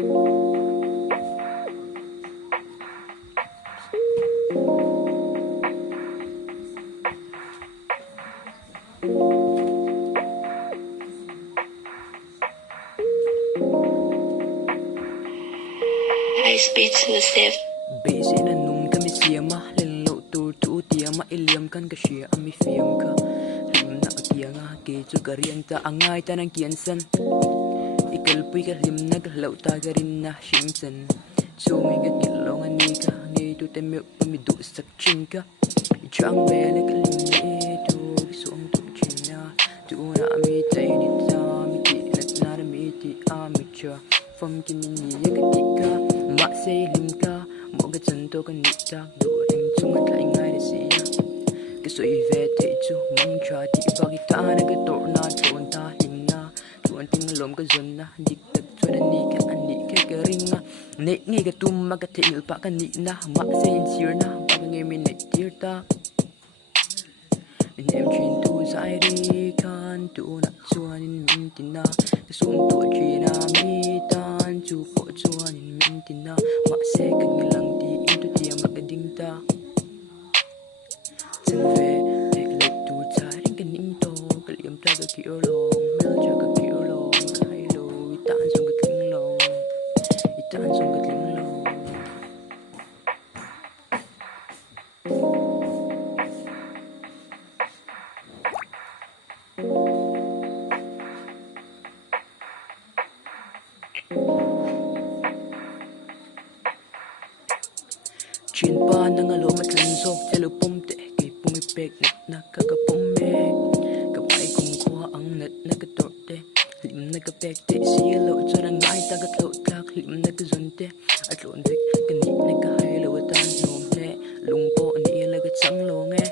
I speak to the Steph. Bị sẽ là nung cái mi xia mà lên lộ tu tu tia mà iliam kan ka shia ami fiam ka lim na tia nga ki chu ka riang ta angai ta nang kian san ikal pui ka lim na ka lau ta ga rin na shim san chu mi ga ki long ani ka ni tu te me mi du sak chin ka chang be le ka lim ni tu ki song tu chin na tu na mi tai ni ta mi ti na na mi ti a mi cha phong kin ni ya ka ti ka ma se lim ka mo ga chân to ka ni ta du ring chung at lai ngai de si cái soi về thế chú mong cha ti ba ki ta na ka to na chon ta lim na chuan ting lom ka zon na dik tak chuan ani ka ke ring na ne nge ka tum ma ka thil pa ka ni na ma se in sir na ba nge mi ne tir ta em chin tu sai ri kan tu na chuan in min tin na cái sum tu chi na mi tan chu po chuan in min tin na ma se ka ngi lang ti in tu ti ma ka ding ta chân về để lệ tu sai ring ka ning to ka liam ta ka ki long mel cha ka ki long hai lo tan sung ka tling lo tan sung ka tling lo chin pa na nga lo matlan so chelo pum te ke pumi pek na ka ka pum me ka pai kum khwa ang nat na ka tor te lim na ka pek te si lo chara ngai ta ka tlo tlak lim na ka zon te a tlon dek ka ni na ka hai lo ta nom le lung po ni la ka chang lo nge